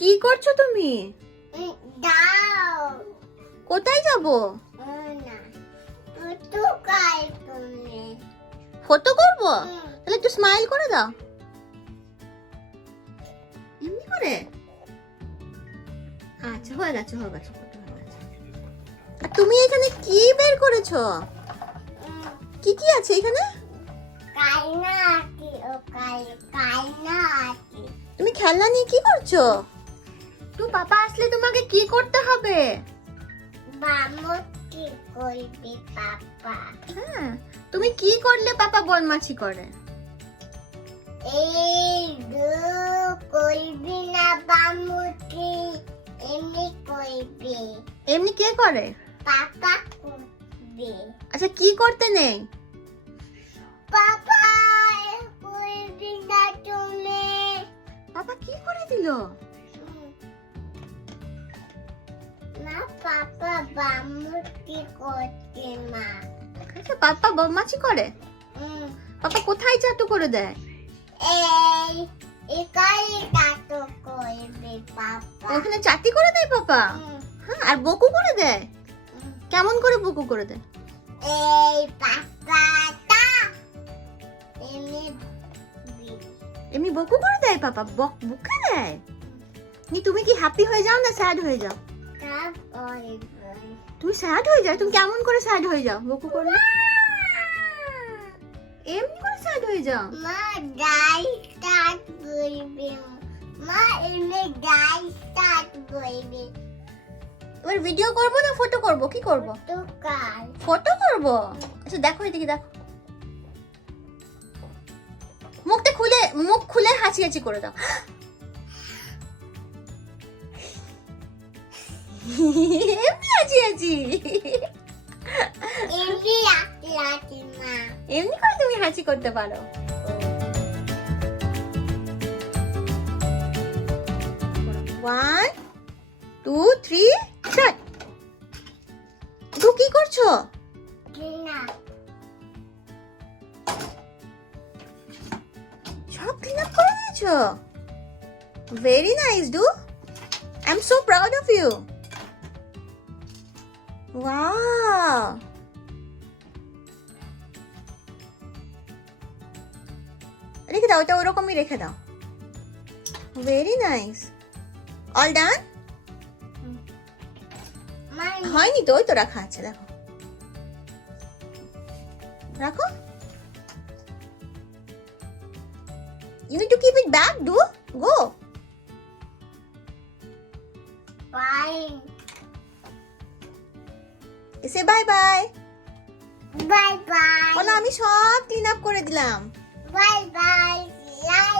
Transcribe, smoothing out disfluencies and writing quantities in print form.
কি করছো তুমি? দাও কোথায় যাব? না তো কাই তুমি ফটো করব? তাহলে একটু স্মাইল করে দাও। এমনি করে? আচ্ছা, হয়ে গেছে photo হয়ে গেছে। আর তুমি এখানে কি বের করেছো? কি কি আছে এখানে? কাইনা আছি ও কাইনা আছি তুমি খেলনা নিয়ে কি করছো? তো পাপা আসলে তোমাকে কি করতে হবে? বামুটি করবি পাপা হ্যাঁ, তুমি কি করলে পাপা বদমাশি করে? এই করবি না বামুটি এমনি করবি এমনি কে করে? পাপা করবি আচ্ছা, কি করতে নেই? পাপা করবি না তুমি পাপা কি করে দিল? না পাপা বামুটি করছে না আচ্ছা, পাপা বদমাশি করে? পাপা কোথায় চাটু করে দেয়? এই একাই কাটো করবি পাপা ওখানে চাটি করে দেয় পাপা? হ্যাঁ, আর বকু করে দেয়? কেমন করে বকু করে দেয়? এই পাপাটা এমনি এমনি বকু করে দেয় পাপা? বকে দেয়? তুমি কি হ্যাপি হয়ে যাও না স্যাড হয়ে যাও? তারপরে তুমি স্যাড হয়ে যাও? তুমি কেমন করে স্যাড হয়ে যাও বকু করলে? এমনি করে স্যাড হয়ে যাও? মা গাই স্টার্ট করবি মা এমনি গাই স্টার্ট করবি এবার ভিডিও করবো না ফটো করবো? কি করবো? তো কাল ফটো করবো? আচ্ছা, দেখো এদিকে দেখো। মুখ খুলে হাসি হাসি করে দাও। এমনি হাসি হাসি। এমনি আসলাতে মা এমনি করে তুমি হাসি করতে পারো। 1 2 3 স্টার্ট। তো কি করছো? কিনা সব ক্লিন আপ করে দিয়েছো? Very nice do. I am so proud of you. Wow, রেখে দাও, ওটা ওরকমই রেখে দাও। Very nice. All done? মা হয়নি তো, ওই তো রাখা আছে, দেখো রাখো। You need to keep it back, do? Go. Bye Say bye bye. Bye bye বলো আমি সব ক্লিন আপ করে দিলাম। বাই বাই লাই